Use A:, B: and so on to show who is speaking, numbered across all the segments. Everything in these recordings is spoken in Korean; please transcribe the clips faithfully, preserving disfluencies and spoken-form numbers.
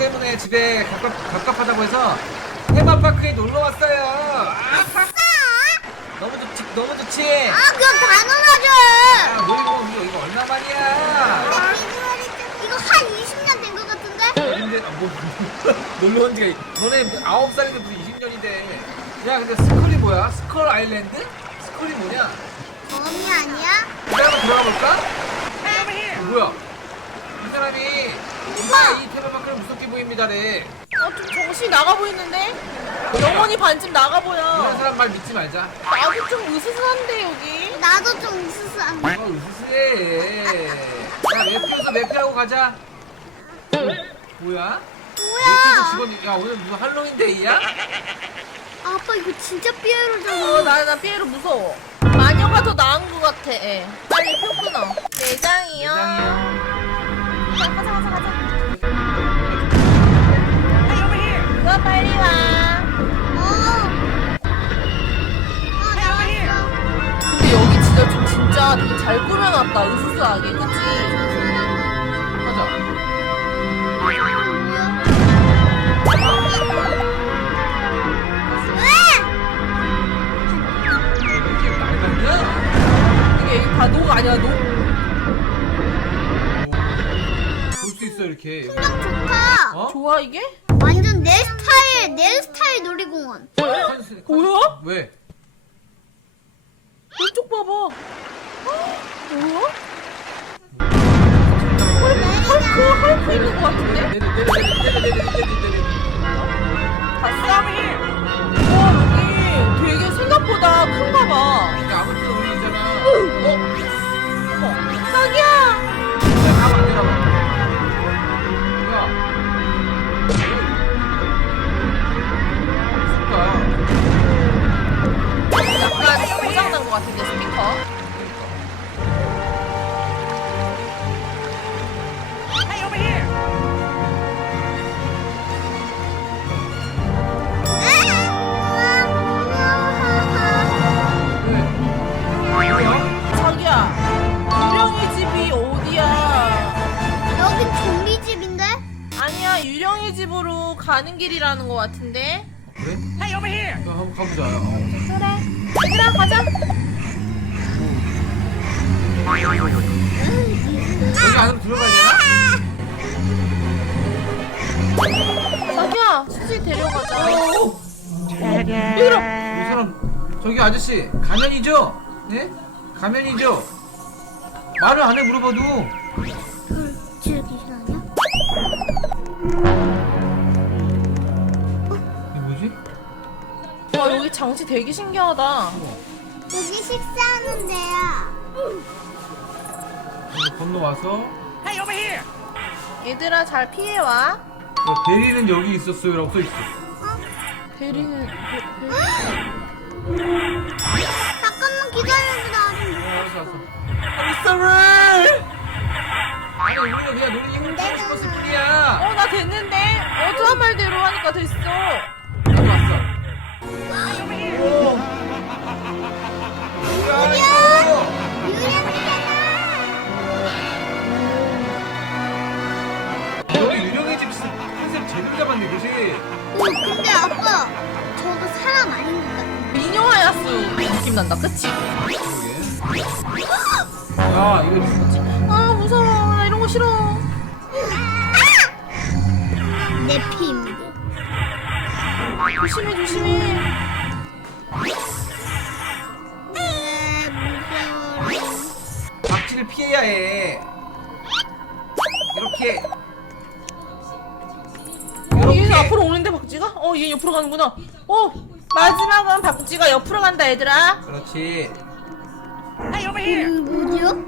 A: 때문에 집에 갑갑, 갑갑하다고 해서 테마파크에 놀러 왔어요. 아, 너무 좋지, 너무 좋지.
B: 아, 그건 당연하죠.
A: 아, 놀이공원 이거 이거 얼마 만이야?
B: 이거 한 이십 년 된 것 같은데?
A: 근데 아, 뭐 놀러 온 지가 너네 아홉 살인데 무슨 이십 년인데? 야, 근데 스컬이 뭐야? 스컬 아일랜드? 스컬이 뭐냐?
B: 범이 아니야?
A: 이제 한번 들어가 볼까? 어, 뭐야? 이 사람이 누가 이 테마파크를 무섭게 보입니다래.
C: 어, 좀 정신이 나가 보이는데? 영혼이 반쯤 나가
A: 이런
C: 보여.
A: 사람 말 믿지 말자.
C: 나도 좀 으스스한데, 여기.
B: 나도 좀 으스스한.
A: 어, 으스스해. 야, 매표에서 매표하고 가자. 뭐야? 매표에서
B: 뭐야?
A: 직원이, 야, 오늘 무슨 할로윈 데이야?
B: 아빠 이거 진짜 삐에로잖아.
C: 어, 나, 나 삐에로 무서워. 마녀가 더 나은 것 같아, 애. 빨리 표 끊어. 내장이요.
A: 매장이요.
C: 자, 가자, 가자, 가자. 너 빨리 와.
B: 어. 어, 나왔어.
C: 근데 여기 진짜 좀 진짜 되게 잘 꾸며놨다, 으스스하게, 그치?
A: 가자. 이게 말같냐?
C: 이게 다 녹 아니야, 녹?
A: 볼 수 있어, 이렇게.
B: 풍경 좋다.
A: 어?
C: 좋아, 이게?
B: 완전 내 스타일, 내 스타일 놀이공원.
A: 컨셉-
C: 뭐야?
A: 왜?
C: 왼쪽 봐봐. 뭐야?
B: 내가
C: 헐크, 헐크 있는 것 같은데?
A: 내려, 내려, 내려, 내려, 내려, 내려, 내려.
C: 봤어? 와, 여기 되게 생각보다 큰가 봐.
A: 야, 아무튼 우리 있잖아. 어?
C: 어머, 자기야!
A: 야, 가면 안 되나 봐. 뭐야? 무섭다.
C: 약간 고장난 것 같은데, 스피커.
A: 왜? 뭐야?
C: 자기야, 유령이 집이 어디야?
B: 여긴 좀비 집인데?
C: 아니야, 유령이 집으로 가는 길이라는 것 같은데?
A: 그래? 야, 한번 가보자. 야. 어.
C: 그래. 얘들아, 가자.
A: 여기 안으로 들어가야 되나?
C: 자기야, 수지 데려가자.
A: 오!
C: 유령!
A: 이 사람, 저기 아저씨, 가면이죠? 네? 가면이죠? 말을 안 해, 물어봐도.
B: 저기 아니야?
A: 이게 뭐지?
C: 와, 여기 장치 되게 신기하다.
B: 여기 식사하는 데야.
A: 여기 건너와서,
C: 얘들아, 잘 피해와.
A: 야, 대리는 여기 있었어요. 라고 써있어.
C: 대리는,
B: 잠깐만 기다려줘 나 좀.
A: 어, 알았어, 알았어. sorry! 아니, 우리가 그냥 놀이 이거 하고 싶었을 뿐이야.
C: 어, 나 됐는데? 어두한 말대로 하니까 됐어.
A: 나도 왔어. 오. 뭐야, 이거? 여기 유령의 집 컨셉 제대로 잡았네, 그지?
B: 오, 근데 아빠 저거 사람 아닌 것 같아.
C: 미녀하야스 느낌 난다, 그치?
A: 그러게. 야, 이거 뭐지?
C: 아, 무서워. 나 이런 거 싫어.
B: 내 피입니다.
C: 조심해, 조심해.
B: 에, 무서워.
A: 박쥐를 피해야 해. 이렇게.
C: 어, 얘
A: 이렇게.
C: 앞으로 오는데, 박쥐가? 어, 얘 옆으로 가는구나. 어, 마지막은 박쥐가 옆으로 간다, 얘들아.
A: 그렇지.
B: 음, 뭐죠?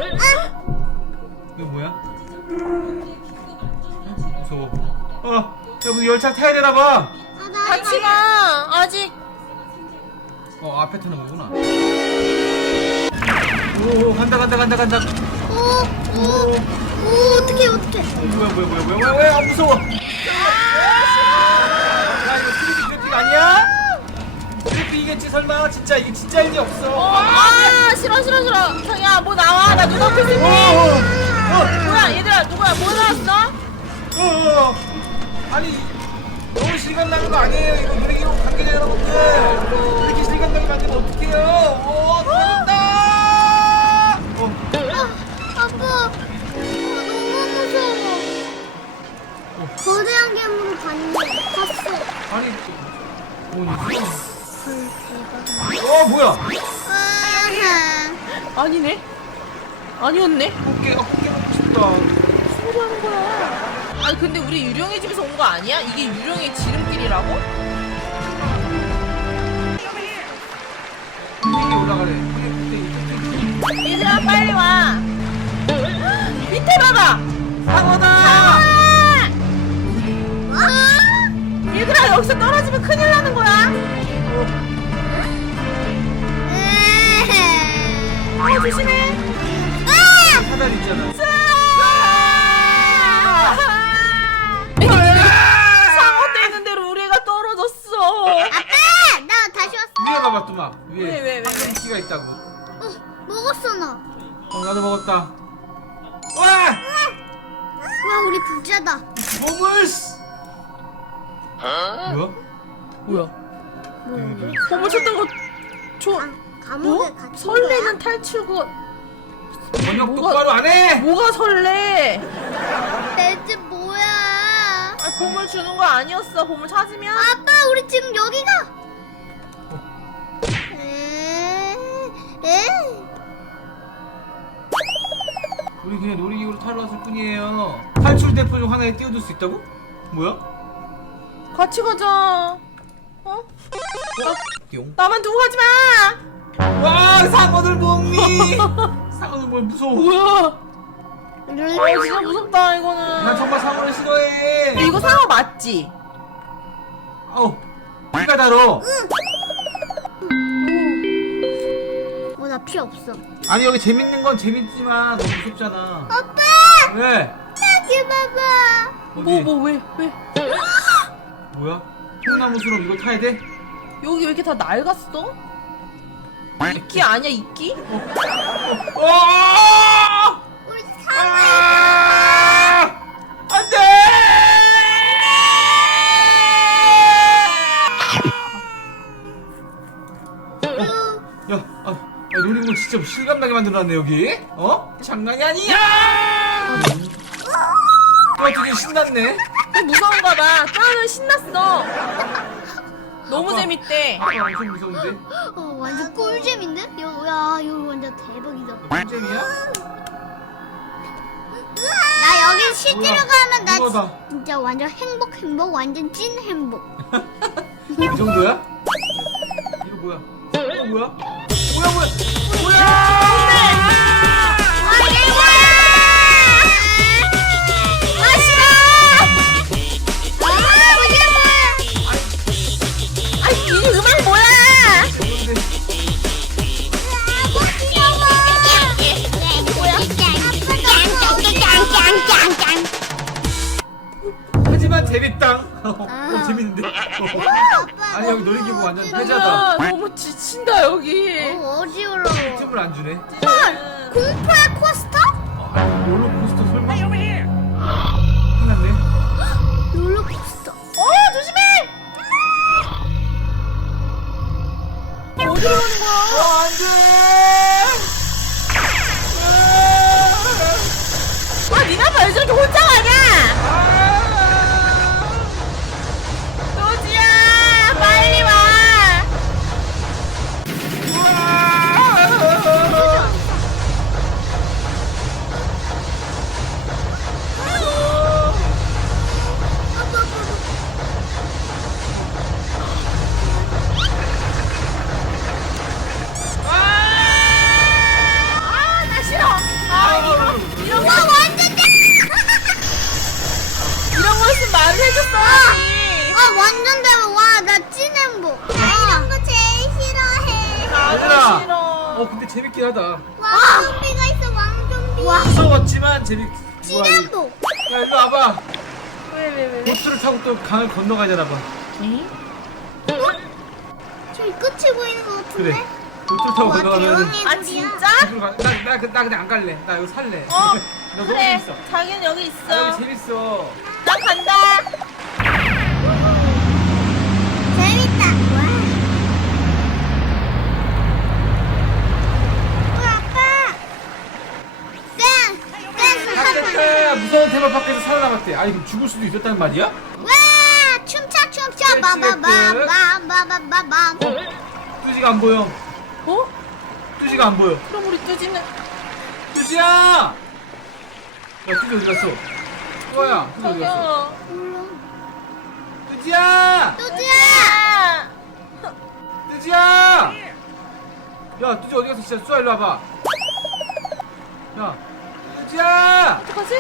A: 이거 뭐야? 무서워. 어, 여러분 열차 타야 되나 봐.
B: 아, 나
C: 같이 가. 아직.
A: 어, 앞에 타는 거구나. 오, 간다, 간다, 간다, 간다.
B: 오, 오, 오, 어떡해, 어떡해.
A: 어, 뭐야, 뭐야, 뭐야, 뭐야, 뭐야, 아, 무서워. 야, 이거 트리피 그래픽 아니야? 트리피겠지 설마? 진짜 이게 진짜 일이 없어.
C: 아, 싫어, 싫어, 싫어. 자기야, 뭐 나와. 나 눈앞에 있을게.
A: 어, 어,
C: 뭐야, 얘들아, 누구야? 뭐 나왔어?
A: 어, 어. 아니 너무 실감 나는 거 아니에요? 이거 놀이기구 관계자 여러분들 이렇게 실감 나게 만들면 어떡해요? 어 떨어졌다. 어.
B: 아, 아빠, 어, 너무 무서워. 거대한 괴물을 봤는데 봤어.
A: 아니 뭐니?
B: 헐, 대박.
A: 어 뭐야?
B: 아하.
C: 아니네. 아니었네.
A: 꽃게 아 꽃게 먹고 싶다.
C: 소리 하는 거야. 아니 근데 우리 유령의 집에서 온 거 아니야? 이게 유령의 지름길이라고?
A: 위에 올라가래. 위에 밑에 밑에.
C: 얘들아 빨리 와. 밑에 봐봐.
A: 상어다.
B: 와!
C: 얘들아 여기서 떨어지면 큰일 나는 거야.
B: 에헤.
C: 어 조심해.
B: 아!
A: 사다리 있잖아.
C: 상어 떼 있는 대로 우리 애가 떨어졌어.
B: 아빠! 나 다시 왔어.
A: 위에 봐봐 뚜마. 위에.
C: 왜, 왜, 왜, 왜?
A: 키가 있다고.
B: 어, 먹었어, 나.
A: 어 나도 먹었다. 와!
B: 와, 우리 부자다.
A: 보물스. 뭐야?
C: 뭐야?
B: 뭐야?
C: 보물 찾던 거 저,
B: 아, 감옥에
C: 뭐?
B: 갇힌
C: 설레는 탈출구.
A: 번역
C: 뭐가-
A: 똑바로 안 해.
C: 뭐가 설레?
B: 내 집 뭐야?
C: 아, 보물 주는 거 아니었어. 보물 찾으면.
B: 아빠, 우리 지금 여기가. 에, 에.
A: 우리 그냥 놀이기구로 타러 왔을 뿐이에요. 탈출 대포 중 하나에 띄워둘 수 있다고? 뭐야?
C: 같이 가자. 어?
A: 띠용.
C: 나만 두고 가지 마.
A: 와 상어들 먹니? 상어들 뭘 무서워.
C: 뭐야? 어, 진짜 무섭다 이거는.
A: 난 정말 상어를 싫어해.
C: 이거 상어 맞지?
A: 아우 피가 달어.
B: 어, 나 피 없어.
A: 아니 여기 재밌는 건 재밌지만 너무 무섭잖아.
B: 아빠!
A: 왜?
B: 여기 봐봐.
A: 어디?
C: 뭐 뭐 왜 왜?
A: 뭐야? 통나무 수럼 이거 타야 돼?
C: 여기 왜 이렇게 다 낡았어? 이끼 아니야 이끼?
A: 어!
B: 우리 상어.
A: 아! 안돼! 야, 아, 아, 놀이공원 진짜 실감나게 만들어놨네 여기. 어? 장난이 아니야! 어, 되게 신났네.
C: 무서운가 봐. 짱은 신났어. 너무
A: 아빠.
C: 재밌대.
A: 아, 엄청 무서운데?
B: 어, 완전 꿀잼인데? 야, 야, 이거 완전 대박이다.
A: 꿀잼이야?
B: 나 여기 실제로
A: 뭐야?
B: 가면 나
A: 이거다.
B: 진- 진짜 완전 행복 행복 완전 찐 행복.
A: 이 정도야? 이거 뭐야? 이거 뭐야? 뭐야 뭐야? 뭐야?
B: 아, 이게 뭐야? 아, 싫어. 아, 이게 뭐야?
C: 아니 이 음악 뭐야?
A: 근데
B: 아, 뭐 귀여워. 뭐야? 짱짱짱짱짱짱짱.
A: 하지만 재밌당.
B: 아.
A: 어, 재밌는데?
B: 아빠,
A: 아니 여기
B: 너무
A: 놀이기구 완전
B: 어지러워.
A: 회자다.
C: 야, 너무 지친다 여기.
B: 어, 어지러워.
A: 팁을 안 주네.
B: 헐, 공포의 코스터?
A: 어, 아니 롤러코스터 설마? 큰일났네.
B: 롤러코스터.
C: 어 조심해. 어디로 가는 거야?
A: 어, 안돼.
C: 아 니나 봐 왜 저렇게 혼자 가냐? 도지야 빨리 와. 아 나 싫어. 아 이런 이런 거
B: 와, 완전 대.
C: 이런 거 있으면 말을 해줬어야지.
B: 아, 완전 대박. 와, 나 찐 행복. 나 이런 거 제일 싫어해.
C: 나도
A: 얘들아.
C: 싫어.
A: 어 근데 재밌긴 하다.
B: 왕좀비가 있어, 왕좀비. 와,
A: 무서웠지만 재밌.
B: 찐
A: 우와, 이-
B: 행복.
A: 야 일로 와봐.
C: 왜 왜 왜?
A: 보트를 타고 또 강을 건너가야 되나 봐.
C: 응?
B: 저기 끝이 보이는 것 같은데?
A: 그래. 보트를 타고
B: 와,
A: 건너가면.
B: 대왕의
C: 아
B: 물이야.
C: 진짜?
A: 나, 나, 그- 나 그냥 안 갈래. 나 이거 살래.
C: 어
A: 나 너무
C: 그래.
A: 재밌어.
C: 자기는 여기
A: 아,
C: 있어.
A: 여기 재밌어.
C: 나 간다.
A: 테마파크에서 살아남았대. 아니 그럼 죽을 수도 있었다는 말이야?
B: 와 춤춰 춤춰 바바바바바바밤.
A: 뚜지가 안 보여.
C: 어?
A: 뚜지가 안 보여.
C: 그럼 우리 뚜지는
A: 뚜지야! 야 뚜지 어디 갔어? 또아야 뚜지 어디 갔어?
C: 저기요.
A: 뚜지야!
B: 뚜지야.
A: 뚜지야! 야 뚜지 어디 갔어? 진짜 쏘아 일로 와봐. 야 뚜지야!
C: 어떡하지?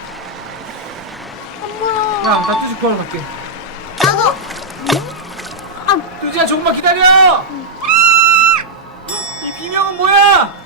C: 안 보여.
A: 야 나 뚜지 구하러 갈게.
B: 나도.
A: 뚜지야 조금만 기다려! 이 비명은 뭐야?